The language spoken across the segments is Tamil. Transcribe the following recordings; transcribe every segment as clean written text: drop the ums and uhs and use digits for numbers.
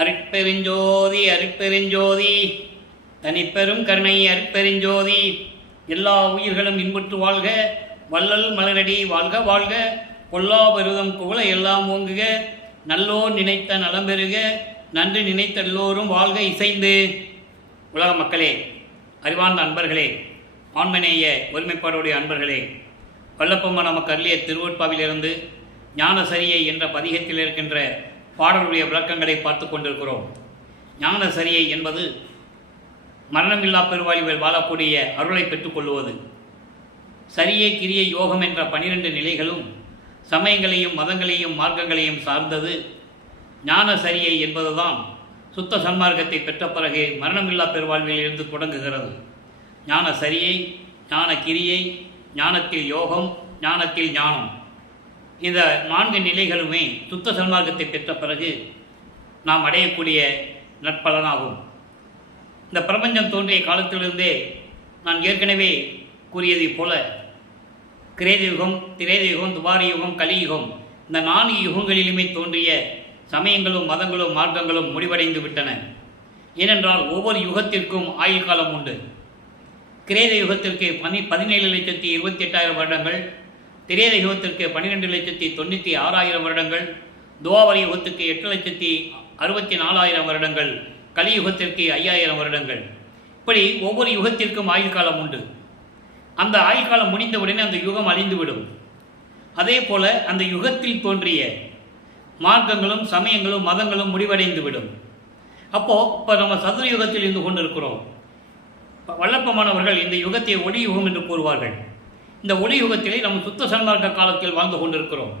அருட்பெருஞ்சோதி அருட்பெருஞ்சோதி தனிப்பெரும் கருணை அருட்பெருஞ்சோதி. எல்லா உயிர்களும் இன்புற்று வாழ்க, வள்ளல் மலரடி வாழ்க வாழ்க, கொல்லா பெருதம் குவள எல்லாம் ஓங்குக, நல்லோர் நினைத்த நலம் பெறுக, நன்றி நினைத்த எல்லோரும் வாழ்க இசைந்து. உலக மக்களே, அறிவார்ந்த அன்பர்களே, ஆண்மனேய ஒருமைப்பாடுடைய அன்பர்களே, வல்லப்பம்மா நமக்கு அருளிய திருவொற்பாவிலிருந்து ஞானசரியை என்ற பதிகத்தில் இருக்கின்ற பாடலுடைய விளக்கங்களை பார்த்து கொண்டிருக்கிறோம். ஞானசரியை என்பது மரணமில்லா பெருவாழ்வில் வாழக்கூடிய அருளை பெற்றுக்கொள்வது. சரியை கிரியை யோகம் என்ற 12 நிலைகளும் சமயங்களையும் மதங்களையும் மார்க்கங்களையும் சார்ந்தது. ஞானசரியை என்பதுதான் சுத்த சன்மார்க்கத்தை பெற்ற பிறகு மரணமில்லா பெருவாழ்வில் இருந்து தொடங்குகிறது. ஞானசரியை, ஞான கிரியை, ஞானத்தில் யோகம், ஞானத்தில் ஞானம், இந்த 4 நிலைகளுமே சுத்த சன்மார்க்கத்தை பெற்ற பிறகு நாம் அடையக்கூடிய நற்பலனாகும். இந்த பிரபஞ்சம் தோன்றிய காலத்திலிருந்தே நான் ஏற்கனவே கூறியதைப் போல கிரேதயுகம், திரேதயுகம், துவாரயுகம், கலியுகம், இந்த 4 யுகங்களிலுமே தோன்றிய சமயங்களும் மதங்களும் மார்க்கங்களும் முடிவடைந்து விட்டன. ஏனென்றால் ஒவ்வொரு யுகத்திற்கும் ஆயுள் காலம் உண்டு. கிரேத யுகத்திற்கு 17,28,000 வருடங்கள், திரேத யுகத்திற்கு 12,96,000 வருடங்கள், துவாபர யுகத்துக்கு 8,64,000 வருடங்கள், கலியுகத்திற்கு 5,000 வருடங்கள். இப்படி ஒவ்வொரு யுகத்திற்கும் ஆயுள் காலம் உண்டு. அந்த ஆயுள் காலம் முடிந்தவுடனே அந்த யுகம் அழிந்துவிடும். அதே போல அந்த யுகத்தில் தோன்றிய மார்க்கங்களும் சமயங்களும் மதங்களும் முடிவடைந்துவிடும். இப்போ நம்ம சதுர யுகத்தில் இருந்து கொண்டிருக்கிறோம். வல்லப்பமானவர்கள் இந்த யுகத்தை ஒளி யுகம் என்று கூறுவார்கள். இந்த ஒளி யுகத்திலே நம்ம சுத்த சன்மார்க்க காலத்தில் வாழ்ந்து கொண்டிருக்கிறோம்.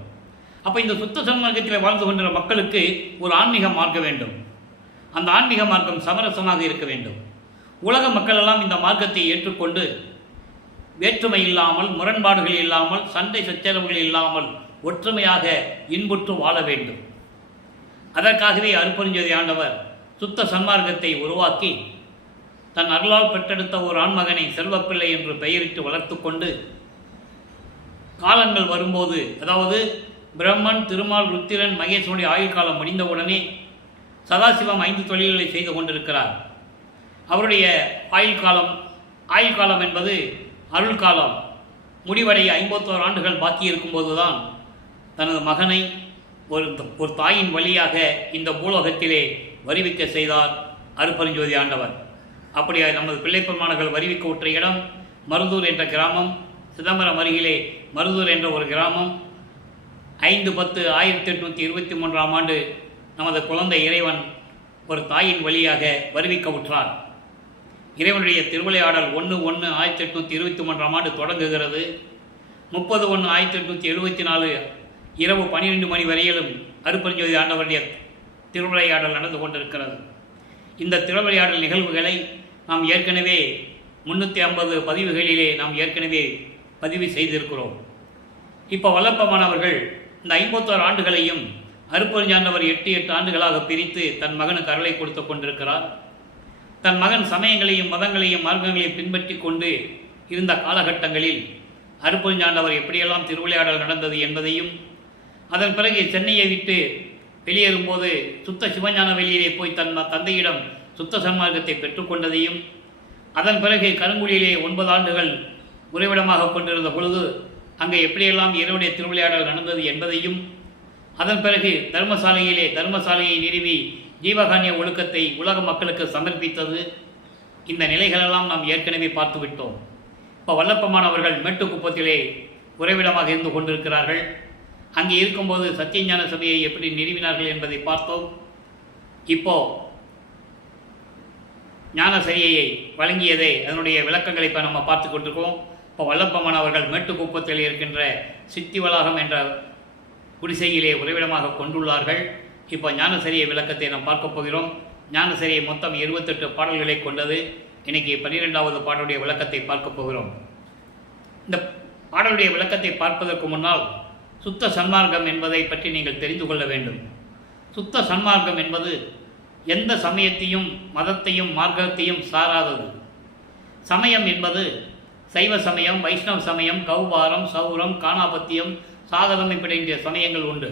அப்போ இந்த சுத்த சன்மார்க்கத்தில் வாழ்ந்து கொண்டிருக்கிற மக்களுக்கு ஒரு ஆன்மீக மார்க்கம் வேண்டும். அந்த ஆன்மீக மார்க்கம் சமரசமாக இருக்க வேண்டும். உலக மக்கள் எல்லாம் இந்த மார்க்கத்தை ஏற்றுக்கொண்டு வேற்றுமை இல்லாமல், முரண்பாடுகள் இல்லாமல், சண்டை சச்சரவுகள் இல்லாமல் ஒற்றுமையாக இன்புற்று வாழ வேண்டும். அதற்காகவே அருட்பெருஞ்சோதி ஆண்டவர் சுத்த சன்மார்க்கத்தை உருவாக்கி தன் அருளால் பெற்றெடுத்த ஒரு ஆண்மகனை செல்வப்பிள்ளை என்று பெயரிட்டு வளர்த்து கொண்டு காலங்கள் வரும்போது, அதாவது பிரம்மன், திருமால், ருத்திரன், மகேஸ்வருடைய ஆயுள் காலம் முடிந்தவுடனே சதாசிவம் 5 தொழில்களை செய்து கொண்டிருக்கிறார். அவருடைய ஆயுள் காலம் என்பது அருள் காலம் முடிவடைய 51 ஆண்டுகள் பாக்கி இருக்கும்போது தான் தனது மகனை ஒரு தாயின் வழியாக இந்த பூலோகத்திலே வருவிக்க செய்தார் அருட்பெருஞ்சோதி ஆண்டவர். அப்படியே நமது பிள்ளைப்பெருமானர்கள் வருவிக்க உற்ற இடம் மருதூர் என்ற கிராமம். சிதம்பரம் அருகிலே மருதூர் என்ற ஒரு கிராமம். 5/10/1823 ஆண்டு நமது குழந்தை இறைவன் ஒரு தாயின் வழியாக வருவிக்க உற்றார். இறைவனுடைய திருவிளையாடல் 1/1/1823 ஆண்டு தொடங்குகிறது. 30/1/1874 இரவு 12 மணி வரையிலும் அருட்பெருஞ்சோதி ஆண்டவருடைய திருவிளையாடல் நடந்து கொண்டிருக்கிறது. இந்த திருவிளையாடல் நிகழ்வுகளை நாம் ஏற்கனவே 350 பதிவுகளிலே நாம் ஏற்கனவே பதிவு செய்திருக்கிறோம். இப்போ வல்லப்பமானவர்கள் இந்த 51 ஆண்டுகளையும் அருட்பெருஞ்சாண்டவர் 8 ஆண்டுகளாக பிரித்து தன் மகனுக்கு அருளை கொடுத்து கொண்டிருக்கிறார். தன் மகன் சமயங்களையும் மதங்களையும் மார்க்கங்களையும் பின்பற்றி கொண்டு இருந்த காலகட்டங்களில் அருட்பெருஞ்சாண்டவர் எப்படியெல்லாம் திருவிளையாடல் நடந்தது என்பதையும், அதன் பிறகு சென்னையை விட்டு வெளியேறும்போது சுத்த சிவஞான வெளியிலே போய் தன் தந்தையிடம் சுத்த சன்மார்க்கத்தை பெற்றுக்கொண்டதையும், அதன் பிறகு கருங்குடியிலே 9 ஆண்டுகள் உறைவிடமாக கொண்டிருந்த பொழுது அங்கே எப்படியெல்லாம் இறைவனுடைய திருவிளையாடல் நடந்தது என்பதையும், அதன் பிறகு தர்மசாலையை நிறுவி ஜீவகானிய ஒழுக்கத்தை உலக மக்களுக்கு சமர்ப்பித்தது, இந்த நிலைகளெல்லாம் நாம் ஏற்கனவே பார்த்து விட்டோம். இப்போ வல்லப்பமானவர்கள் மேட்டுக்குப்பத்திலே உறைவிடமாக இருந்து கொண்டிருக்கிறார்கள். அங்கே இருக்கும்போது சத்தியஞான சபையை எப்படி நிறுவினார்கள் என்பதை பார்த்தோம். இப்போ ஞானசரியை வழங்கியதை அதனுடைய விளக்கங்களை இப்போ நம்ம பார்த்து கொண்டிருக்கோம். இப்போ வல்லப்பமானவர்கள் மேட்டுக்குப்பத்தில் இருக்கின்ற சித்தி வளாகம் என்ற குடிசையிலே உறைவிடமாக கொண்டுள்ளார்கள். இப்போ ஞானசரியை விளக்கத்தை நாம் பார்க்க போகிறோம். ஞானசரியை மொத்தம் 28 பாடல்களை கொண்டது. இன்றைக்கி 12வது பாடலுடைய விளக்கத்தை பார்க்க போகிறோம். இந்த பாடலுடைய விளக்கத்தை பார்ப்பதற்கு முன்னால் சுத்த சன்மார்க்கம் என்பதை பற்றி நீங்கள் தெரிந்து கொள்ள வேண்டும். சுத்த சன்மார்க்கம் என்பது எந்த சமயத்தையும் மதத்தையும் மார்க்கத்தையும் சாராதது. சமயம் என்பது சைவ சமயம், வைஷ்ணவ சமயம், கௌபாரம், சௌரம், காணாபத்தியம், சாகதம் இப்படிங்கிற சமயங்கள் உண்டு.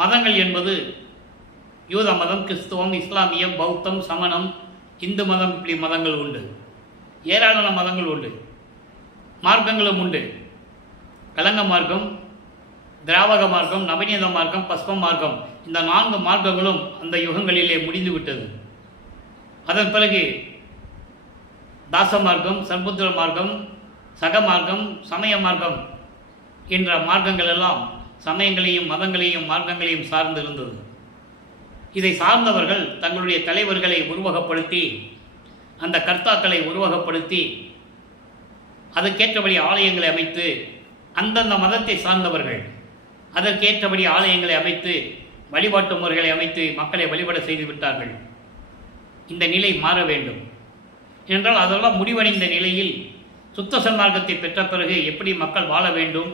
மதங்கள் என்பது யூத மதம், கிறிஸ்துவம், இஸ்லாமியம், பௌத்தம், சமணம், இந்து மதம், இப்படி மதங்கள் உண்டு. ஏராளமான மதங்கள் உண்டு. மார்க்கங்களும் உண்டு. கலங்க மார்க்கம், திராவக மார்க்கம், நவநீத மார்க்கம், பஸ்ப மார்க்கம், இந்த 4 மார்க்கங்களும் அந்த யுகங்களிலே முடிந்து விட்டது. அதன் பிறகு தாச மார்க்கம், சர்புத்திர மார்க்கம், சக மார்க்கம், சமய மார்க்கம் என்ற மார்க்கங்கள் எல்லாம் சமயங்களையும் மதங்களையும் மார்க்கங்களையும் சார்ந்து இருந்தது. இதை சார்ந்தவர்கள் தங்களுடைய தலைவர்களை உருவகப்படுத்தி, அந்த கர்த்தாக்களை உருவகப்படுத்தி, அதற்கேற்றபடி ஆலயங்களை அமைத்து, அந்தந்த மதத்தை சார்ந்தவர்கள் அதற்கேற்றபடி ஆலயங்களை அமைத்து, வழிபாட்டு முறைகளை அமைத்து மக்களை வழிபட செய்து விட்டார்கள். இந்த நிலை மாற வேண்டும் என்றால் அதெல்லாம் முடிவடைந்த நிலையில் சுத்த சன்மார்க்கத்தை பெற்ற பிறகு எப்படி மக்கள் வாழ வேண்டும்,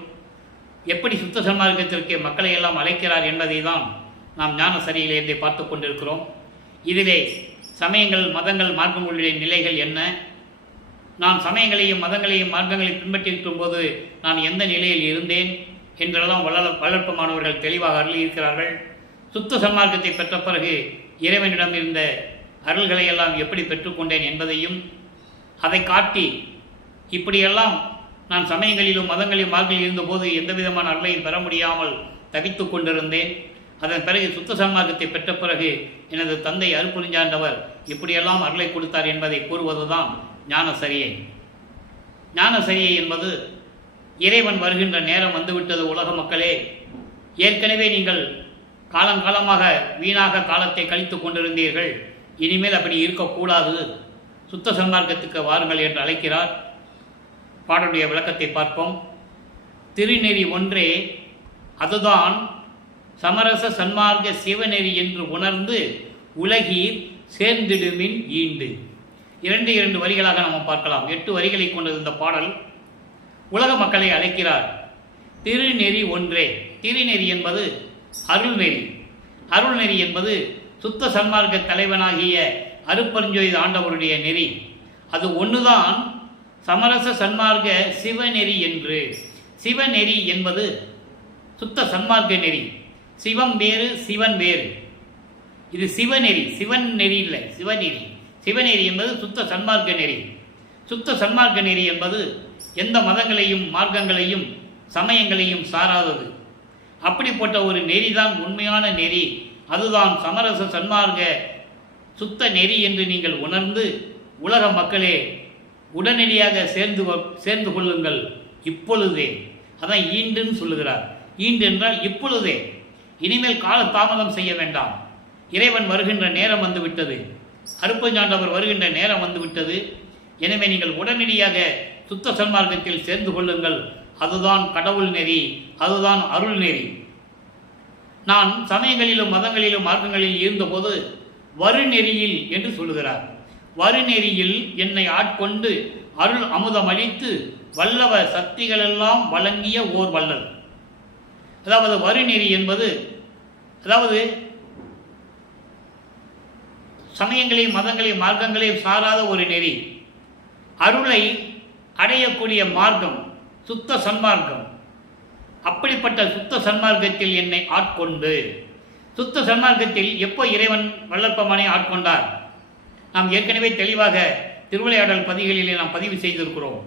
எப்படி சுத்த சன்மார்க்கத்திற்கு மக்களை எல்லாம் அழைக்கிறார் என்பதை தான் நாம் ஞான சரியிலிருந்தே பார்த்து கொண்டிருக்கிறோம். இதிலே சமயங்கள், மதங்கள், மார்க்கங்களுடைய நிலைகள் என்ன, நான் சமயங்களையும் மதங்களையும் மார்க்கங்களையும் பின்பற்றியிருக்கும் போது நான் எந்த நிலையில் இருந்தேன் என்றெல்லாம் வளர்ப்பு மாணவர்கள் தெளிவாக அருள் இருக்கிறார்கள். சுத்த சன்மார்க்கத்தை பெற்ற பிறகு இறைவனிடம் இருந்த அருள்களை எல்லாம் எப்படி பெற்றுக்கொண்டேன் என்பதையும் அதை காட்டி, இப்படியெல்லாம் நான் சமயங்களிலும் மதங்களிலும் மார்க்கில் இருந்தபோது எந்த விதமான அருளையும் பெற முடியாமல் தவித்து கொண்டிருந்தேன். அதன் பிறகு சுத்த சன்மார்க்கத்தை பெற்ற பிறகு எனது தந்தை அருட்பெருஞ்சாண்டவர் இப்படியெல்லாம் அருளை கொடுத்தார் என்பதை கூறுவதுதான் ஞான சரியை. ஞான சரியை என்பது இறைவன் வருகின்ற நேரம் வந்துவிட்டது. உலக மக்களே, ஏற்கனவே நீங்கள் காலங்காலமாக வீணாக காலத்தை கழித்து கொண்டிருந்தீர்கள். இனிமேல் அப்படி இருக்கக்கூடாது. சுத்த சன்மார்க்கத்துக்கு வாருங்கள் என்று அழைக்கிறார். பாடலுடைய விளக்கத்தை பார்ப்போம். திருநெறி ஒன்றே, அதுதான் சமரச சன்மார்க்க சிவநெறி என்று உணர்ந்து உலகீர் சேர்ந்திடுமின் ஈண்டு. 2 வரிகளாக நாம் பார்க்கலாம். 8 வரிகளை கொண்டது இந்த பாடல். உலக மக்களை அழைக்கிறார். திருநெறி ஒன்றே. திருநெறி என்பது அருள்நெறி. அருள்நெறி என்பது சுத்த சன்மார்க்க தலைவனாகிய அருட்பெருஞ்சோதி ஆண்டவருடைய நெறி. அது ஒன்றுதான் சமரச சன்மார்க்க சிவநெறி என்று. சிவநெறி என்பது சுத்த சன்மார்க்க நெறி. சிவம் வேறு, சிவன் வேறு. இது சிவநெறி, சிவன் நெறி இல்லை, சிவநெறி. சிவநெறி என்பது சுத்த சன்மார்க்க நெறி. சுத்த சன்மார்க்க நெறி என்பது எந்த மதங்களையும் மார்க்கங்களையும் சமயங்களையும் சாராதது. அப்படிப்பட்ட ஒரு நெறிதான் உண்மையான நெறி. அதுதான் சமரச சன்மார்க்க சுத்த நெறி என்று நீங்கள் உணர்ந்து உலக மக்களே உடனடியாக சேர்ந்து கொள்ளுங்கள் இப்பொழுதே. அதான் ஈண்டுன்னு சொல்லுகிறார். ஈண்டு என்றால் இப்பொழுதே. இனிமேல் கால தாமதம் செய்ய வேண்டாம். இறைவன் வருகின்ற நேரம் வந்துவிட்டது. அருட்பெருஞ்சாண்டவர் வருகின்ற நேரம் வந்துவிட்டது. எனவே நீங்கள் உடனடியாக சுத்த சன்மார்க்கத்தில் சேர்ந்து கொள்ளுங்கள். அதுதான் கடவுள் நெறி, அதுதான் அருள் நெறி. நான் சமயங்களிலும் மதங்களிலும் மார்க்கங்களில் இருந்தபோது வருநெறியில் என்று சொல்லுகிறார். வருநெறியில் என்னை ஆட்கொண்டு அருள் அமுதம் அளித்து வல்லவ சக்திகளெல்லாம் வழங்கிய ஓர் வள்ளல். அதாவது வருநெறி என்பது, அதாவது சமயங்களையும் மதங்களையும் மார்க்கங்களையும் சாராத ஒரு நெறி. அருளை அடையக்கூடிய மார்க்கம் சுத்த சன்மார்க்கம். அப்படிப்பட்ட சுத்த சன்மார்க்கத்தில் என்னை ஆட்கொண்டு, சுத்த சன்மார்க்கத்தில் எப்போ இறைவன் வல்லற்பமானை ஆட்கொண்டார்? நாம் ஏற்கனவே தெளிவாக திருவிளையாடல் பதிகளிலே நாம் பதிவு செய்திருக்கிறோம்.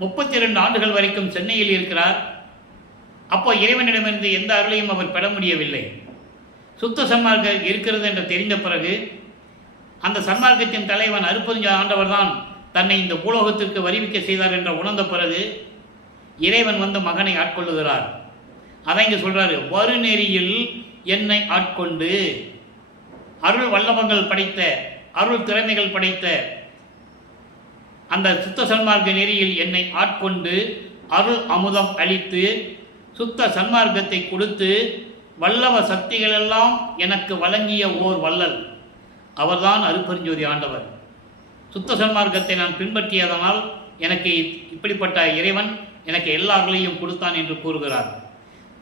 32 ஆண்டுகள் வரைக்கும் சென்னையில் இருக்கிறார். அப்போ இறைவனிடமிருந்து எந்த அருளையும் அவர் பெற முடியவில்லை. சுத்த சன்மார்க்கம் இருக்கிறது என்று தெரிந்த பிறகு அந்த சன்மார்க்கத்தின் தலைவன் அருட்பெருஞ்சோதி ஆண்டவர் தான் தன்னை இந்த பூலோகத்திற்கு வருவிக்க செய்தார் என்ற உணர்ந்த பிறகு இறைவன் வந்து மகனை ஆட்கொள்ளுகிறார். அதான் இங்கே சொல்றாரு, வருநெறியில் என்னை ஆட்கொண்டு. அருள் வல்லபங்கள் படைத்த, அருள் திறமைகள் படைத்த அந்த சுத்த சன்மார்க்க நெறியில் என்னை ஆட்கொண்டு அருள் அமுதம் அளித்து சுத்த சன்மார்க்கத்தை கொடுத்து வல்லவ சக்திகளெல்லாம் எனக்கு வழங்கிய ஓர் வள்ளல். அவர்தான் அருட்பெருஞ்சோதி ஆண்டவர். சுத்த சன்மார்க்கத்தை நான் பின்பற்றியதனால் எனக்கு இப்படிப்பட்ட இறைவன் எனக்கு எல்லார்களையும் கொடுத்தான் என்று கூறுகிறார்.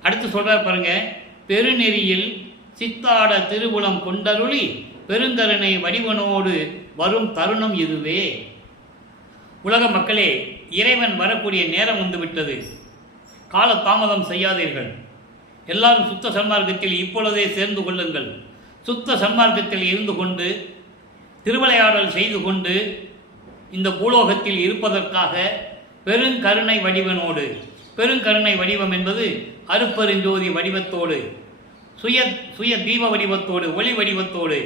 அடுத்து சொல்றார் பாருங்க, பெருநெறியில் சித்தாட திருவுளம் கொண்டருளி பெருங்கருணை வடிவனோடு வரும் தருணம் இதுவே. உலக மக்களே, இறைவன் வரக்கூடிய நேரம் வந்துவிட்டது. கால தாமதம் செய்யாதீர்கள். எல்லாரும் சுத்த சன்மார்க்கத்தில் இப்பொழுதே சேர்ந்து கொள்ளுங்கள். சுத்த சன்மார்க்கத்தில் இருந்து கொண்டு திருவிளையாடல் செய்து கொண்டு இந்த பூலோகத்தில் இருப்பதற்காக பெருங்கருணை வடிவனோடு, பெருங்கருணை வடிவம் என்பது அருப்பெருஞ்சோதி வடிவத்தோடு, சுய தீப வடிவத்தோடு, ஒளி வடிவத்தோடு,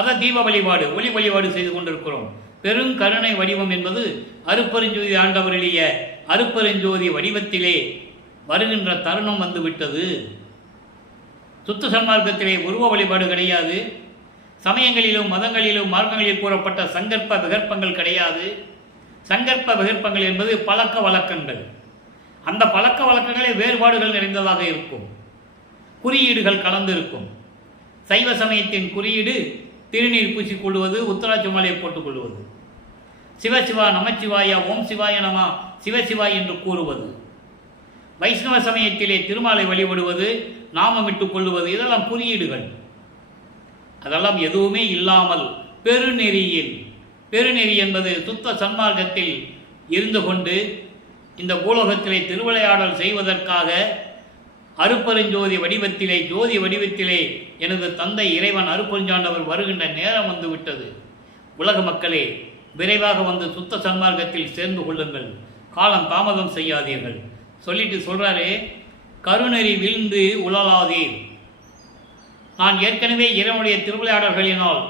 அதை தீப வழிபாடு ஒளி வழிபாடு செய்து கொண்டிருக்கிறோம். பெருங்கருணை வடிவம் என்பது அருப்பெருஞ்சோதி ஆண்டவருடைய அருப்பெருஞ்சோதி வடிவத்திலே வருகின்ற தருணம் வந்துவிட்டது. சுத்த சன்மார்க்கத்திலே உருவ வழிபாடு கிடையாது. சமயங்களிலும் மதங்களிலும் மார்க்கங்களில் கூறப்பட்ட சங்கற்ப விகற்பங்கள் கிடையாது. சங்கற்ப விகற்பங்கள் என்பது பழக்க வழக்கங்கள். அந்த பழக்க வழக்கங்களே வேறுபாடுகள் நிறைந்ததாக இருக்கும். குறியீடுகள் கலந்திருக்கும். சைவ சமயத்தின் குறியீடு திருநீர் பூசிக்கொள்வது, உத்தராட்சி மாலையை போட்டுக்கொள்வது, சிவசிவா நமச்சிவாய ஓம் சிவாய நம சிவசிவாய் என்று கூறுவது. வைஷ்ணவ சமயத்திலே திருமாலை வழிபடுவது, நாமமிட்டுக் கொள்வது, இதெல்லாம் குறியீடுகள். அதெல்லாம் எதுவுமே இல்லாமல் பெருநெறியில், பெருநெறி என்பது சுத்த சன்மார்க்கத்தில் இருந்து கொண்டு இந்த பூலோகத்திலே திருவிளையாடல் செய்வதற்காக அருப்பெருஞ்சோதி வடிவத்திலே, ஜோதி வடிவத்திலே எனது தந்தை இறைவன் அருப்பெருஞ்சாண்டவர் வருகின்ற நேரம் வந்து விட்டது. உலக மக்களே, விரைவாக வந்து சுத்த சன்மார்க்கத்தில் சேர்ந்து கொள்ளுங்கள், காலம் தாமதம் செய்யாதீர்கள் சொல்லிட்டு சொல்றாரு, கருணெறி வீழ்ந்து உழலாதீர். நான் ஏற்கனவே இறைவனுடைய திருவிளையாடல்களினால்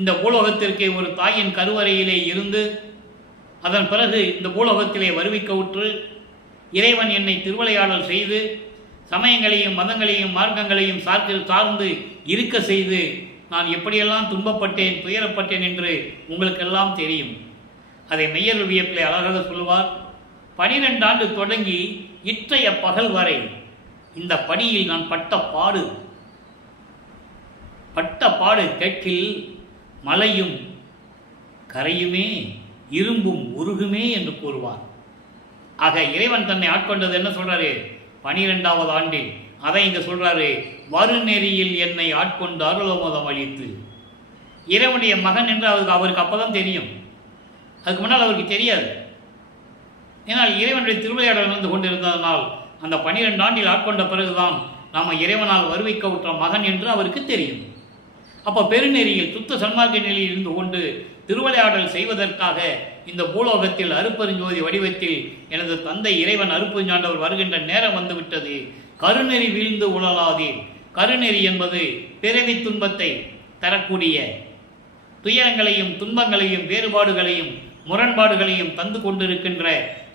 இந்த பூலோகத்திற்கு ஒரு தாயின் கருவறையிலே இருந்து அதன் பிறகு இந்த பூலோகத்திலே வருவிக்க உற்று இறைவன் என்னை திருவிளையாடல் செய்து சமயங்களையும் மதங்களையும் மார்க்கங்களையும் சார்ந்து இருக்க செய்து நான் எப்படியெல்லாம் துன்பப்பட்டேன், துயரப்பட்டேன் என்று உங்களுக்கெல்லாம் தெரியும். அதை மெய்யர் வியப்பிலே அழகாக சொல்லுவார். 12 ஆண்டு தொடங்கி இற்றைய பகல் வரை இந்த படியில் நான் பட்ட பாடு கேட்கில் மலையும் கரையுமே இரும்பும் உருகுமே என்று கூறுவார். ஆக இறைவன் தன்னை ஆட்கொண்டது என்ன சொல்றாரு? 12வது ஆண்டில். அதை இங்க சொல்றாரு, வருநெறியில் என்னை ஆட்கொண்டு அருளமோதம் அளித்து. இறைவனுடைய மகன் என்று அவருக்கு அப்பதான் தெரியும். அதுக்கு முன்னால் அவருக்கு தெரியாது. ஏன்னால் இறைவனுடைய திருவிளையாடல் வந்து கொண்டிருந்ததனால் அந்த 12 ஆண்டில் ஆட்கொண்ட பிறகுதான் நாம் இறைவனால் வருவிக்க உற்ற மகன் என்று அவருக்கு தெரியும். அப்போ பெருநெறியில் சுத்த சன்மார்க்க நிலையில் இருந்து கொண்டு திருவிளையாடல் செய்வதற்காக இந்த பூலோகத்தில் அருப்பெருஞ்சோதி வடிவத்தில் எனது தந்தை இறைவன் அருப்பெருஞ்சாண்டவர் வருகின்ற நேரம் வந்துவிட்டது. கருநெறி வீழ்ந்து உழலாதீர். கருநெறி என்பது பிறவி துன்பத்தை தரக்கூடிய, துயரங்களையும் துன்பங்களையும் வேறுபாடுகளையும் முரண்பாடுகளையும் தந்து கொண்டிருக்கின்ற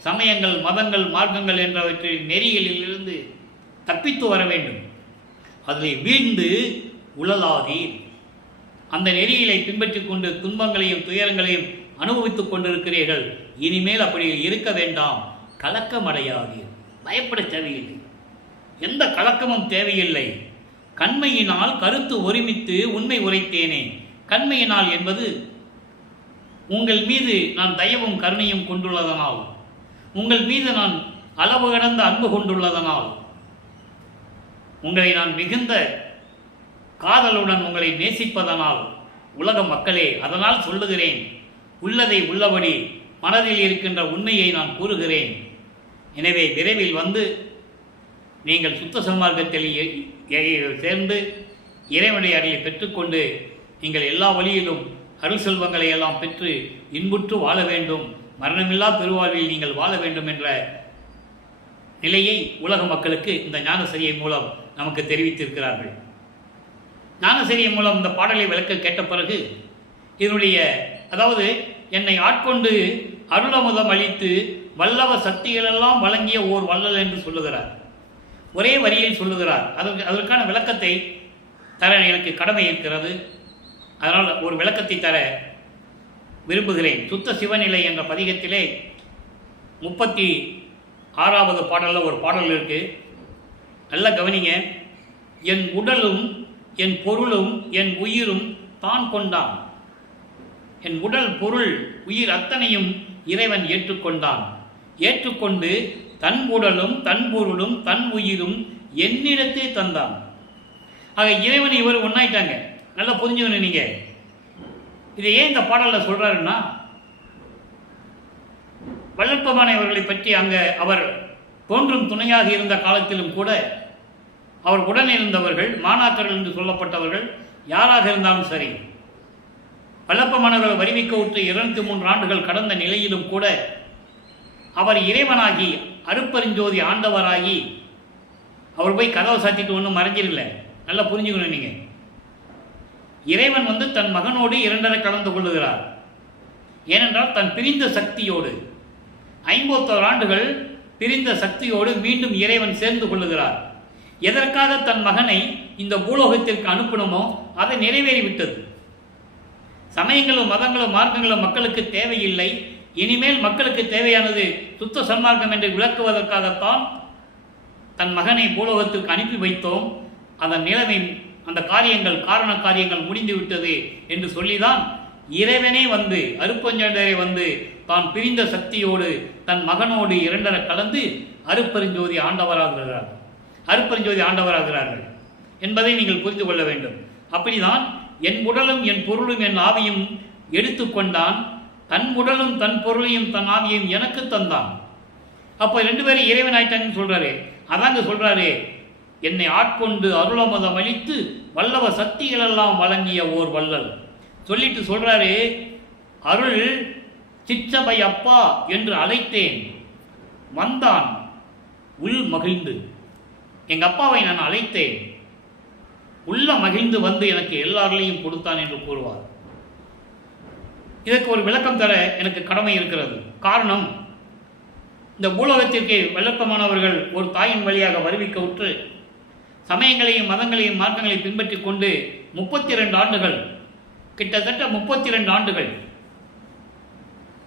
சமயங்கள், மதங்கள், மார்க்கங்கள் என்றவற்றின் நெறிகளிலிருந்து தப்பித்து வர வேண்டும். அதில் வீழ்ந்து உழலாதீர். அந்த நெறிகளை பின்பற்றி கொண்டு துன்பங்களையும் துயரங்களையும் அனுபவித்துக் கொண்டிருக்கிறீர்கள். இனிமேல் அப்படி இருக்க வேண்டாம். கலக்கமடையாதீர். பயப்பட தேவையில்லை. எந்த கலக்கமும் தேவையில்லை. கண்மையினால் கருத்து ஒருமித்து உண்மை உரைத்தேனே. கண்மையினால் என்பது உங்கள் மீது நான் தயவும் கருணையும் கொண்டுள்ளதனால், உங்கள் மீது நான் அளவு கடந்த அன்பு கொண்டுள்ளதனால், உங்களை நான் மிகுந்த காதலுடன் உங்களை நேசிப்பதனால், உலக மக்களே, அதனால் சொல்லுகிறேன். உள்ளதை உள்ளபடி மனதில் இருக்கின்ற உண்மையை நான் கூறுகிறேன். எனவே விரைவில் வந்து நீங்கள் சுத்த சன்மார்க்கத்தில் சேர்ந்து இறைவனுடைய அருளை பெற்றுக்கொண்டு நீங்கள் எல்லா வழியிலும் அருள் செல்வங்களை எல்லாம் பெற்று இன்புற்று வாழ வேண்டும், மரணமில்லா பெருவாழ்வில் நீங்கள் வாழ வேண்டும் என்ற நிலையை உலக மக்களுக்கு இந்த ஞானசரியை மூலம் நமக்கு தெரிவித்திருக்கிறார்கள். ஞானசரியை மூலம் இந்த பாடலை விளக்க கேட்ட பிறகு இதனுடைய, அதாவது என்னை ஆட்கொண்டு அருளமுதம் அளித்து வல்லவ சக்திகளெல்லாம் வழங்கிய ஓர் வள்ளல் என்று சொல்லுகிறார். ஒரே வரியில் சொல்லுகிறார். அதற்கான விளக்கத்தை தர எனக்கு கடமை இருக்கிறது. அதனால் ஒரு விளக்கத்தை தர விரும்புகிறேன். சுத்த சிவநிலை என்ற பதிகத்திலே 36வது பாடலில் ஒரு பாடல் இருக்கு. நல்லா கவனிங்க. என் உடலும் என் பொருளும் என் உயிரும் தான் கொண்டான். என் உடல், பொருள், உயிர் அத்தனையும் இறைவன் ஏற்றுக்கொண்டான். ஏற்றுக்கொண்டு தன் உடலும் தன் பொருளும் தன் உயிரும் என்னிடத்தே தந்தான். ஆக இறைவன் இவர் ஒன்றாயிட்டாங்க. நல்லா புரிஞ்சுக்கணும் நீங்க. இதை ஏன் இந்த பாடலில் சொல்றாருன்னா, வள்ளற்பமானை அவர்களை பற்றி அங்கே அவர் தோன்றும் துணையாக இருந்த காலத்திலும் கூட அவர் உடன் இருந்தவர்கள் மாணாக்கர்கள் என்று சொல்லப்பட்டவர்கள் யாராக இருந்தாலும் சரி, வல்லப்ப மன்னர்கள் வருவிக்க விட்டு 203 ஆண்டுகள் கடந்த நிலையிலும் கூட அவர் இறைவனாகி அருட்பெருஞ்சோதி ஆண்டவராகி அவர் போய் கதவை சாத்திட்டு ஒன்றும் மறைஞ்சிடல. நல்லா புரிஞ்சுக்கணும். நீங்கள் இறைவன் தன் மகனோடு இரண்டரை கலந்து கொள்ளுகிறார். ஏனென்றால் தன் பிரிந்த சக்தியோடு 51 ஆண்டுகள் பிரிந்த சக்தியோடு மீண்டும் இறைவன் சேர்ந்து கொள்ளுகிறார். எதற்காக தன் மகனை இந்த பூலோகத்திற்கு அனுப்பணுமோ அதை நிறைவேறிவிட்டது. சமயங்களும் மதங்களும் மார்க்கங்களும் மக்களுக்கு தேவையில்லை. இனிமேல் மக்களுக்கு தேவையானது சுத்த சன்மார்க்கம் என்று விளக்குவதற்காகத்தான் தன் மகனை பூலோகத்திற்கு அனுப்பி வைத்தோம். அதன் நிலைமை, அந்த காரியங்கள், காரண காரியங்கள் முடிந்துவிட்டது என்று சொல்லிதான் இறைவனே அருட்பெருஞ்சோதியரே தான் பிரிந்த சக்தியோடு தன் மகனோடு இரண்டரை கலந்து அருட்பெருஞ்சோதி ஆண்டவராகிறார்கள் என்பதை நீங்கள் புரிந்து கொள்ள வேண்டும். அப்படிதான் என் உடலும் என் பொருளும் என் ஆவியும் எடுத்துக்கொண்டான், தன் உடலும் தன் பொருளையும் தன் ஆவியும் எனக்கு தந்தான். அப்போ 2 பேரும் இறைவன் ஆயிட்டாங்கன்னு சொல்றாரு. அதாங்க சொல்றாரு, என்னை ஆட்கொண்டு அருளமதம் அளித்து வல்லவ சக்திகளெல்லாம் வழங்கிய ஓர் வள்ளல் சொல்லிட்டு சொல்றாரு, அருள் சிற்றபை அப்பா என்று அழைத்தேன், வந்தான் உள் மகிழ்ந்து. எங்க அப்பாவை நான் அழைத்தேன், உள்ள மகிழ்ந்து எனக்கு எல்லாரையும் கொடுத்தான் என்று கூறுவார். இதற்கு ஒரு விளக்கம் தர எனக்கு கடமை இருக்கிறது. காரணம், இந்த பூலோகத்திற்கு வல்லப்பமானவர்கள் ஒரு தாயின் வழியாக வருவிக்க உற்று சமயங்களையும் மதங்களையும் மார்க்கங்களையும் பின்பற்றி கொண்டு 32 ஆண்டுகள், கிட்டத்தட்ட 32 ஆண்டுகள்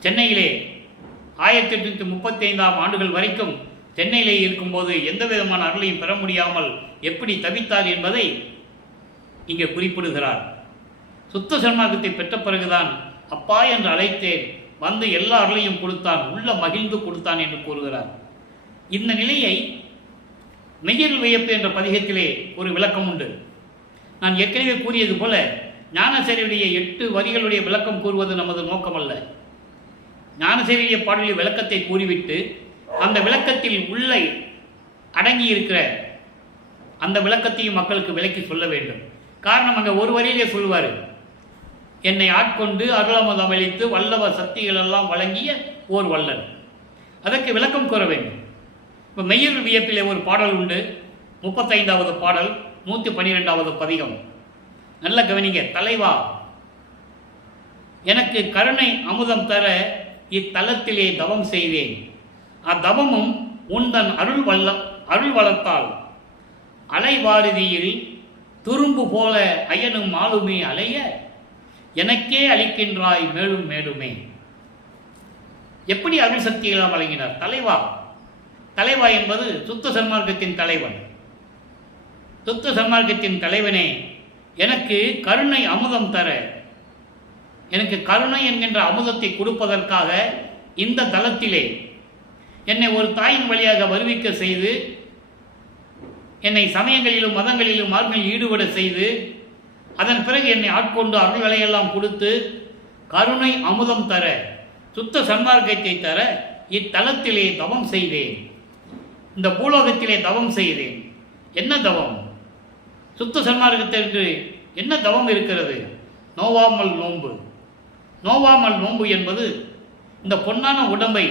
சென்னையிலே 1835 ஆண்டுகள் வரைக்கும் சென்னையிலே இருக்கும்போது எந்த விதமான அருளையும் பெற முடியாமல் எப்படி தவித்தார் என்பதை இங்கே குறிப்பிடுகிறார். சுத்த சன்மார்க்கத்தை பெற்ற பிறகுதான் அப்பா என்று அழைத்தேன், எல்லா அருளையும் கொடுத்தான், உள்ள மகிழ்ந்து கொடுத்தான் என்று கூறுகிறார். இந்த நிலையை மெய்யல் வியப்பு என்ற பதிகத்திலே ஒரு விளக்கம் உண்டு. நான் ஏற்கனவே கூறியது போல ஞானசேரியுடைய 8 வரிகளுடைய விளக்கம் கூறுவது நமது நோக்கமல்ல. ஞானசேரிய பாடலிய விளக்கத்தை கூறிவிட்டு அந்த விளக்கத்தில் உள்ள அடங்கி இருக்கிற அந்த விளக்கத்தையும் மக்களுக்கு விளக்கி சொல்ல வேண்டும். காரணம், அங்கே ஒரு வரியிலே சொல்லுவார், என்னை ஆட்கொண்டு அருளமதம் அளித்து வல்லவ சக்திகள் எல்லாம் வழங்கிய ஓர் வல்லன். அதற்கு விளக்கம் கூற வேண்டும். இப்போ மெய்யல் வியப்பிலே ஒரு பாடல் உண்டு, 35வது பாடல், 112வது பதிகம். நல்ல கவனிங்க. தலைவா, எனக்கு கருணை அமுதம் தர இத்தலத்திலே தவம் செய்தேன், அத்தவமும் உந்தன் அருள் வளத்தால் அலைவாரிதியில் துரும்பு போல அயனும் ஆளுமே அலைய எனக்கே அளிக்கின்றாய் மேலும் மேலுமே. எப்படி அருள் சக்தியெல்லாம் வழங்கினார்? தலைவா என்பது சுத்த சன்மார்க்கத்தின் தலைவன். சுத்த சன்மார்க்கத்தின் தலைவனே, எனக்கு கருணை அமுதம் தர, எனக்கு கருணை என்கின்ற அமுதத்தை கொடுப்பதற்காக இந்த தலத்திலே என்னை ஒரு தாயின் வழியாக வருவிக்க செய்து, என்னை சமயங்களிலும் மதங்களிலும் மார்களில் ஈடுபட செய்து, அதன் பிறகு என்னை ஆட்கொண்டு அருள்களையெல்லாம் கொடுத்து கருணை அமுதம் தர, சுத்த சன்மார்க்கத்தை தர இத்தலத்திலே தவம் செய்தேன், இந்த பூலோகத்திலே தவம் செய்தேன். என்ன தவம்? சுத்த சன்மார்க்கத்திற்கு என்ன தவம் இருக்கிறது? நோவாமல் நோன்பு. நோவாமல் நோன்பு என்பது இந்த பொன்னான உடம்பை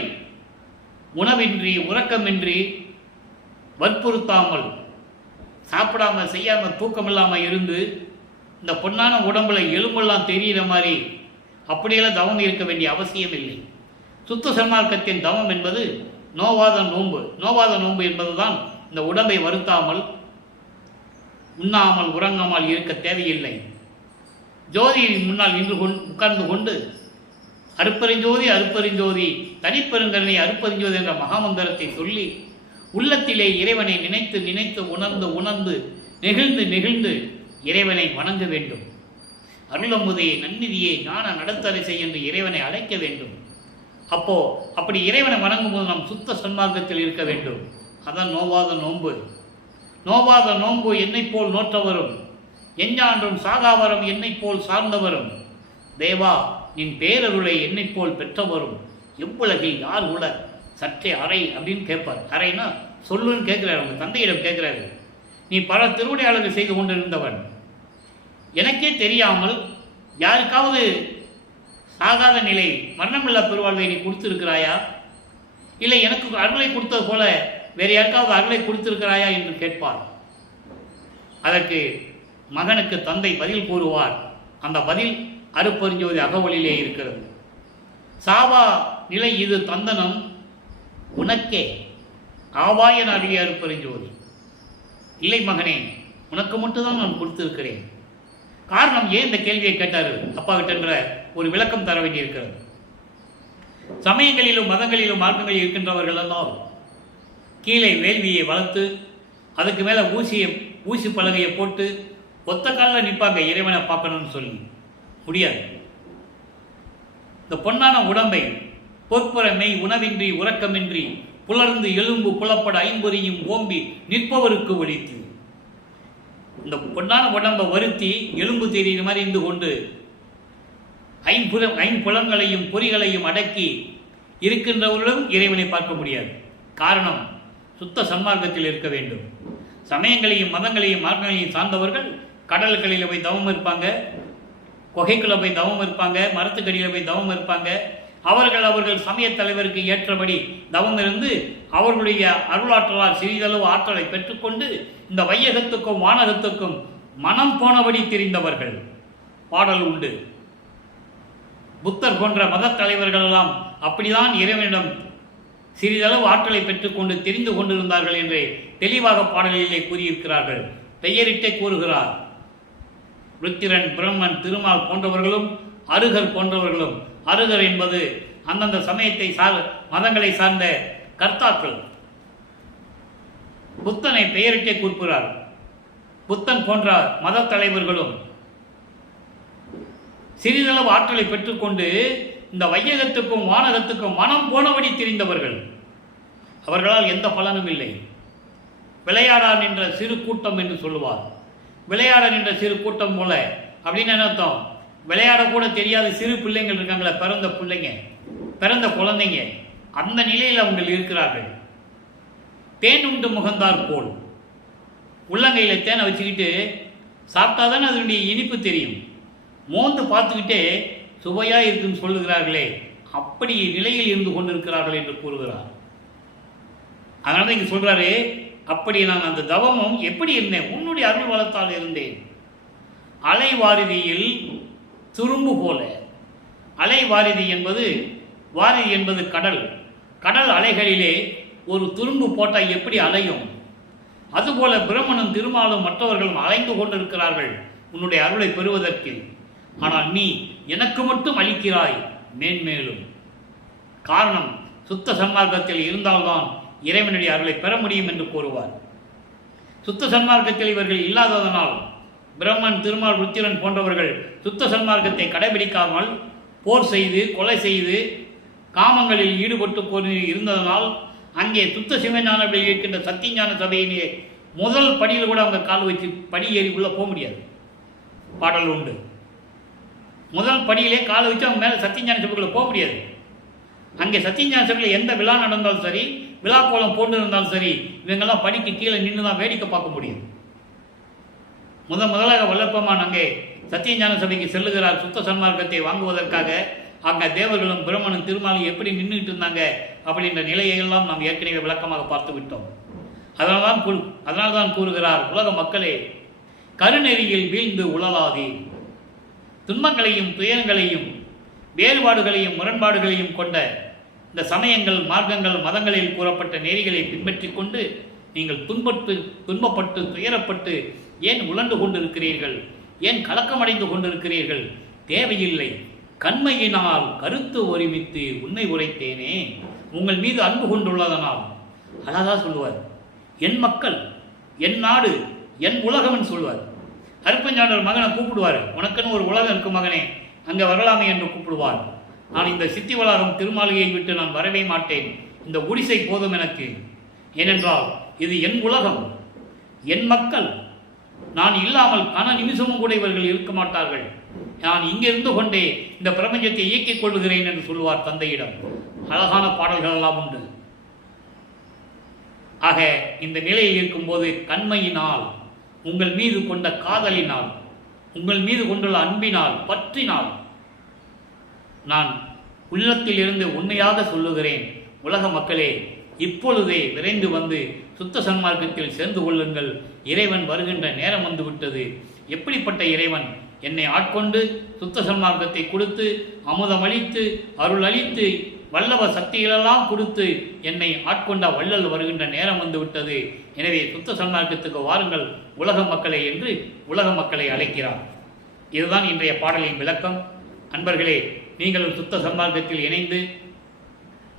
உணவின்றி உறக்கமின்றி வற்புறுத்தாமல், சாப்பிடாமல் செய்யாமல் தூக்கமில்லாமல் இருந்து இந்த பொன்னான உடம்புல எலும்பெல்லாம் தெரிகிற மாதிரி அப்படியெல்லாம் தவம் இருக்க வேண்டிய அவசியம் இல்லை. சுத்த சன்மார்க்கத்தின் தவம் என்பது நோவாத நோன்பு. நோவாத நோன்பு என்பதுதான் இந்த உடம்பை வருத்தாமல், உண்ணாமல் உறங்காமல் இருக்க தேவையில்லை. ஜோதியின் முன்னால் நின்று உட்கார்ந்து கொண்டு அருட்பெருஞ்சோதி அருட்பெருஞ்சோதி தனிப்பெருங்கருணை அருட்பெருஞ்சோதி என்ற மகாமந்திரத்தை சொல்லி உள்ளத்திலே இறைவனை நினைத்து நினைத்து உணர்ந்து உணர்ந்து நெகிழ்ந்து நெகிழ்ந்து இறைவனை வணங்க வேண்டும். அருளமுதையை நன்னிதியை ஞான நடத்தரசை என்று இறைவனை அழைக்க வேண்டும். அப்படி இறைவனை வணங்கும் போது நாம் சுத்த சன்மார்க்கத்தில் இருக்க வேண்டும். அதான் நோவாத நோன்பு. நோவாத நோன்பு என்னை போல் நோற்றவரும் எஞ்ஞான்றும் சாகாவரம் என்னை போல் சார்ந்தவரும் தேவா நின் பேரருளை என்னை போல் பெற்றவரும் எவ்வுலகில் யார் உலர் சற்றே அறை அப்படின்னு கேட்பார். அறைனா சொல்லுன்னு கேட்கிறாரு, அவங்க தந்தையிடம் கேட்கிறாரு. நீ பல திருவிளையாடல்கள் செய்து கொண்டிருந்தவன். எனக்கே தெரியாமல் யாருக்காவது சாகாத நிலை மரணமில்லா பெருவாழ்வை நீ கொடுத்திருக்கிறாயா? இல்லை எனக்கு அருளை கொடுத்தது போல வேறு யாருக்காவது அருளை கொடுத்திருக்கிறாயா என்று கேட்பார். அதற்கு மகனுக்கு தந்தை பதில் கூறுவார். அந்த பதில் அருட்பெருஞ்சோதி அகவலிலே இருக்கிறது. சாவா நிலை இது தந்தனம் உனக்கே ஆவாய அருளிய அருட்பெருஞ்சோதி. இல்லை மகனே, உனக்கு மட்டும்தான் நான் கொடுத்திருக்கிறேன். காரணம் ஏன் இந்த கேள்வியை கேட்டார் அப்பா கிட்ட ஒரு விளக்கம் தர வேண்டியிருக்கிறது. சமயங்களிலும் மதங்களிலும் மார்க்கங்களில் இருக்கின்றவர்கள் எல்லாம் கீழே வேள்வியை வளர்த்து அதுக்கு மேலே ஊசி பலகையை போட்டு ஒத்த காலில் நிற்பாங்க இறைவனை பார்க்கணும்னு சொல்லி. முடியாது. இந்த பொன்னான உடம்பை பொற்புறமை உணவின்றி உறக்கமின்றி புலர்ந்து எலும்பு புலப்பட ஐம்பொறியும் ஓம்பி நிற்பவருக்கு ஒழித்து இந்த பொன்னான உடம்பை வருத்தி எலும்பு தெரிகிற மாதிரி இருந்து கொண்டு ஐம்புலங்களையும் பொறிகளையும் அடக்கி இருக்கின்றவர்களும் இறைவனை பார்க்க முடியாது. காரணம், சுத்த சன்மார்க்கத்தில் இருக்க வேண்டும். சமயங்களையும் மதங்களையும் மார்க்கங்களையும் சார்ந்தவர்கள் கடல்களில் போய் தவம் இருப்பாங்க, குகைக்குள்ள போய் தவம் இருப்பாங்க, மரத்துக்கடியில் போய் தவம் இருப்பாங்க. அவர்கள் சமய தலைவருக்கு ஏற்றபடி தவம் இருந்து அவர்களுடைய அருளாற்றலால் சிறிதளவு ஆற்றலை பெற்றுக்கொண்டு இந்த வையகத்துக்கும் வானகத்துக்கும் மனம் போனபடி தெரிந்தவர்கள். பாடல் உண்டு. புத்தர் போன்ற மத தலைவர்கள் எல்லாம் அப்படிதான் இறைவனிடம் சிறிதளவு ஆற்றலை பெற்றுக்கொண்டு தெரிந்து கொண்டிருந்தார்கள் என்று தெளிவாக பாடலிலே கூறியிருக்கிறார்கள். பெயரிட்டே கூறுகிறார். ருத்திரன், பிரம்மன், திருமால் போன்றவர்களும் அருகர் போன்றவர்களும். அருகர் என்பது அந்தந்த சமயத்தை மதங்களை சார்ந்த கர்த்தாக்கள். புத்தனை பெயரிட்டே கூறுகிறார். புத்தன் போன்ற மத தலைவர்களும் சிறிதளவு ஆற்றலை பெற்றுக்கொண்டு இந்த வையகத்துக்கும் வானகத்துக்கும் மனம் போனபடி தெரிந்தவர்கள். அவர்களால் எந்த பலனும் இல்லை. விளையாடா நின்ற சிறு கூட்டம் என்று சொல்லுவார். விளையாட நின்ற சிறு கூட்டம் போல அப்படின்னு என்ன அர்த்தம்? விளையாடக்கூட தெரியாத சிறு பிள்ளைங்கள் இருக்காங்களே, பிறந்த பிள்ளைங்க, பிறந்த குழந்தைங்க, அந்த நிலையில் அவங்க இருக்கிறார்கள். தேன் உண்டு முகந்தார் போல் உள்ளங்கையில் தேனை வச்சுக்கிட்டு சாப்பிட்டாதான் அதனுடைய இனிப்பு தெரியும். மோந்து பார்த்துக்கிட்டே சுவையாக இருக்குன்னு சொல்லுகிறார்களே, அப்படி நிலையில் இருந்து கொண்டிருக்கிறார்கள் என்று கூறுகிறார். அதனால தான் இங்கே சொல்கிறாரு, அப்படி நான் அந்த தவமும் எப்படி இருந்தேன்? உன்னுடைய அருள் வளத்தால் இருந்தேன். அலைவாரிதியில் துரும்பு போல. அலைவாரிதி என்பது கடல். கடல் அலைகளிலே ஒரு துரும்பு போட்டால் எப்படி அலையும், அதுபோல பிரம்மனும் திருமாலும் மற்றவர்களும் அலைந்து கொண்டிருக்கிறார்கள் உன்னுடைய அருளை பெறுவதற்கு. ஆனால் நீ எனக்கு மட்டும் அளிக்கிறாய் மேன்மேலும். காரணம், சுத்த சன்மார்க்கத்தில் இருந்தால்தான் இறைவனுடைய அருளை பெற முடியும் என்று கூறுவார். சுத்த சன்மார்க்கத்தில் இவர்கள் இல்லாததனால் பிரம்மன், திருமால், ருத்திரன் போன்றவர்கள் சுத்த சன்மார்க்கத்தை கடைபிடிக்காமல் போர் செய்து கொலை செய்து காமங்களில் ஈடுபட்டு போய் இருந்ததனால் அங்கே சுத்த சிவஞானத்தில் இருக்கின்ற சத்தியஞான சபையிலே முதல் படியில் கூட அவங்க கால் வச்சு படி ஏறி உள்ளே போக முடியாது. பாடல் உண்டு. முதல் படியிலே காலை வச்சு அவங்க மேலே சத்தியஞான சபைக்குள்ளே போக முடியாது. அங்கே சத்தியஞான சபையில் எந்த விழா நடந்தாலும் சரி, விழா கோலம் போட்டு இருந்தாலும் சரி, இவங்கெல்லாம் படிக்கு கீழே நின்று தான் வேடிக்கை பார்க்க முடியும். முதலாக வல்லப்பமான் அங்கே சத்தியஞான சபைக்கு செல்லுகிறார் சுத்த சன்மார்க்கத்தை வாங்குவதற்காக. அங்கே தேவர்களும் பிரம்மனும் திருமாலும் எப்படி நின்றுட்டு இருந்தாங்க அப்படின்ற நிலையெல்லாம் நாம் ஏற்கனவே விளக்கமாக பார்த்து விட்டோம். அதனால்தான் கூறுகிறார், உலக மக்களே, கருநெறியில் வீழ்ந்து உழலாதே. துன்பங்களையும் துயரங்களையும் வேறுபாடுகளையும் முரண்பாடுகளையும் கொண்ட இந்த சமயங்கள், மார்க்கங்கள், மதங்களில் கூறப்பட்ட நெறிகளை பின்பற்றி கொண்டு நீங்கள் துன்பப்பட்டு துயரப்பட்டு ஏன் உழண்டு கொண்டிருக்கிறீர்கள்? ஏன் கலக்கமடைந்து கொண்டிருக்கிறீர்கள்? தேவையில்லை. கண்மையினால் கருத்து ஒருமித்து உண்மை உரைத்தேனே, உங்கள் மீது அன்பு கொண்டுள்ளதனால். அழகா சொல்லுவார், என் மக்கள், என் நாடு, என் உலகம்னு சொல்லுவார். அருப்பஞ்சாண்டர் மகனை கூப்பிடுவார், உனக்குன்னு ஒரு உலகம் இருக்கு மகனே, அங்கே வரலாமே என்று கூப்பிடுவார். நான் இந்த சித்தி வளாகம் திருமாளிகையை விட்டு நான் வரவே மாட்டேன். இந்த குடிசை போதும் எனக்கு. ஏனென்றால் இது என் உலகம், என் மக்கள். நான் இல்லாமல் கன நிமிஷமும் கூட இவர்கள் இருக்க மாட்டார்கள். நான் இங்கிருந்து கொண்டே இந்த பிரபஞ்சத்தை இயக்கிக் கொள்கிறேன் என்று சொல்லுவார் தந்தையிடம். அழகான பாடல்கள் எல்லாம் உண்டு. ஆக இந்த நிலையில் இருக்கும்போது கண்மையினால் உங்கள் மீது கொண்ட காதலினால், உங்கள் மீது கொண்டுள்ள அன்பினால், பற்றினால் நான் உள்ளத்தில் இருந்து உண்மையாக சொல்லுகிறேன். உலக மக்களே, இப்பொழுதே விரைந்து வந்து சுத்த சன்மார்க்கத்தில் சேர்ந்து கொள்ளுங்கள். இறைவன் வருகின்ற நேரம் வந்து விட்டது. எப்படிப்பட்ட இறைவன்? என்னை ஆட்கொண்டு சுத்த சன்மார்க்கத்தை கொடுத்து, அமுதமளித்து, அருள் அளித்து, வல்லவ சக்திகளெல்லாம் கொடுத்து என்னை ஆட்கொண்ட வள்ளல் வருகின்ற நேரம் வந்து விட்டது. எனவே சுத்த சன்மார்க்கத்துக்கு வாருங்கள் உலக மக்களை என்று உலக மக்களை அழைக்கிறார். இதுதான் இன்றைய பாடலின் விளக்கம். அன்பர்களே, நீங்களும் சுத்த சன்மார்க்கத்தில் இணைந்து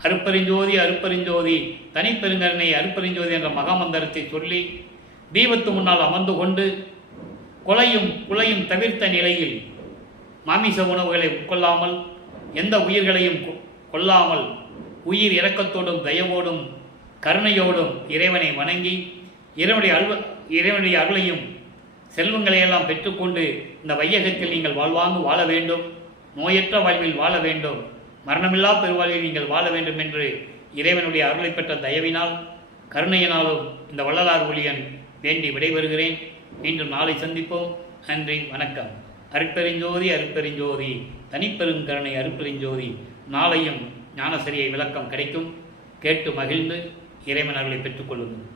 அருப்பெருஞ்சோதி அருப்பெருஞ்சோதி தனிப்பெருங்கருணை அருப்பெருஞ்சோதி என்ற மகாமந்திரத்தை சொல்லி தீபத்து முன்னால் அமர்ந்து கொண்டு கொலையும் குலையும் தவிர்த்த நிலையில் மாமிச உணவுகளை உட்கொள்ளாமல், எந்த உயிர்களையும் கொல்லாமல், உயிர் இரக்கத்தோடும் தயவோடும் கருணையோடும் இறைவனை வணங்கி இறைவனுடைய அருளையும் செல்வங்களையெல்லாம் பெற்றுக்கொண்டு இந்த வையகத்தில் நீங்கள் வாழ்வாங்கு வாழ வேண்டும். நோயற்ற வாழ்வில் வாழ வேண்டும். மரணமில்லா பெருவாழ்வில் நீங்கள் வாழ வேண்டும் என்று இறைவனுடைய அருளை பெற்ற தயவினால் கருணையினாலும் இந்த வள்ளலார் ஒளியன் வேண்டி விடைபெறுகிறேன். மீண்டும் நாளை சந்திப்போம். நன்றி, வணக்கம். அருட்பெருஞ்சோதி அருட்பெருஞ்சோதி தனிப்பெருங்கருணை அருட்பெருஞ்சோதி. நாளையும் ஞானசரியை விளக்கம் கிடைக்கும். கேட்டு மகிழ்ந்து இறைவன் அருளை பெற்றுக்கொள்ளுங்கள்.